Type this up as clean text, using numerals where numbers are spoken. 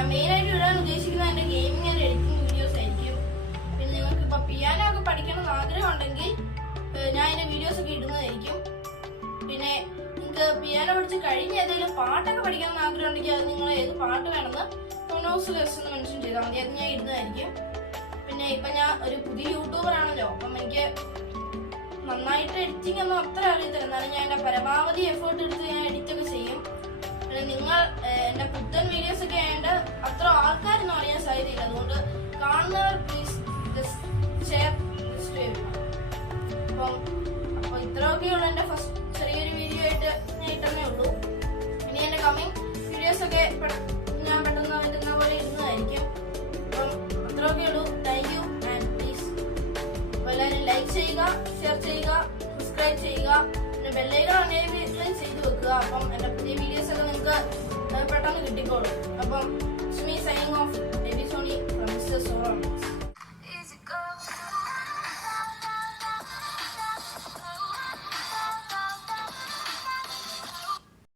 ഞാൻ മെയിനായിട്ട് ഇടാൻ ഉദ്ദേശിക്കുന്നത് എൻ്റെ ഗെയിമിംഗ് ആൻഡ് എഡിറ്റിംഗ് വീഡിയോസ് ആയിരിക്കും. പിന്നെ നിങ്ങൾക്ക് ഇപ്പോൾ പിയാനോ ഒക്കെ പഠിക്കണം എന്ന് ആഗ്രഹം ഉണ്ടെങ്കിൽ ഞാൻ എൻ്റെ വീഡിയോസ് ഒക്കെ ഇടുന്നതായിരിക്കും. പിന്നെ നിങ്ങൾക്ക് പിയാനോ പഠിച്ച് കഴിഞ്ഞ് ഏതെങ്കിലും പാട്ടൊക്കെ പഠിക്കണം എന്ന് ആഗ്രഹം ഉണ്ടെങ്കിൽ അത് നിങ്ങൾ ഏത് പാട്ട് വേണമെന്ന് കമന്റ് ബോക്സിൽ മെൻഷൻ ചെയ്താൽ മതി, അത് ഞാൻ ഇടുന്നതായിരിക്കും. പിന്നെ ഇപ്പം ഞാൻ ഒരു പുതിയ യൂട്യൂബർ ആണല്ലോ, അപ്പം എനിക്ക് നന്നായിട്ട് എഡിറ്റിംഗ് ഒന്നും അത്ര അറിയത്തില്ല. എന്നാലും ഞാൻ എൻ്റെ പരമാവധി എഫേർട്ട് എടുത്ത് ഞാൻ എഡിറ്റൊക്കെ ചെയ്യും. പിന്നെ നിങ്ങൾ എൻ്റെ പുത്തൻ വീഡിയോസ് ഒക്കെ ആയതുകൊണ്ട് അത്ര ആൾക്കാരൊന്നും അറിയാൻ സാധ്യതയില്ല. അതുകൊണ്ട് കാണുന്നവർ പ്ലീസ് ഷെയർ ചെയ്യുക. അപ്പോൾ ഇത്രയൊക്കെയുള്ള എൻ്റെ ഫസ്റ്റ് ചെറിയൊരു വീഡിയോ ആയിട്ട് ഞാൻ ഇട്ടേ ഉള്ളൂ. ഇനി എൻ്റെ കമ്മിങ് വീഡിയോസ് ഒക്കെ ഞാൻ പെട്ടെന്ന് വരുന്ന പോലെ ഇടുന്നതായിരിക്കും. അപ്പം അത്രയൊക്കെ ഉള്ളൂ. താങ്ക് യു ആൻഡ് പ്ലീസ് എല്ലാവരും ലൈക്ക് ചെയ്യുക, ഷെയർ ചെയ്യുക, സബ്സ്ക്രൈബ് ചെയ്യുക, പിന്നെ ബെല്ലൈക്കൺ എനേബിൾ ചെയ്ത് വെക്കുക. അപ്പം എൻ്റെ പുതിയ വീഡിയോസ് ഒക്കെ നിങ്ങൾക്ക് പെട്ടെന്ന് കിട്ടിക്കോളും. അപ്പം signing off, Baby Sony from mister Solomon's.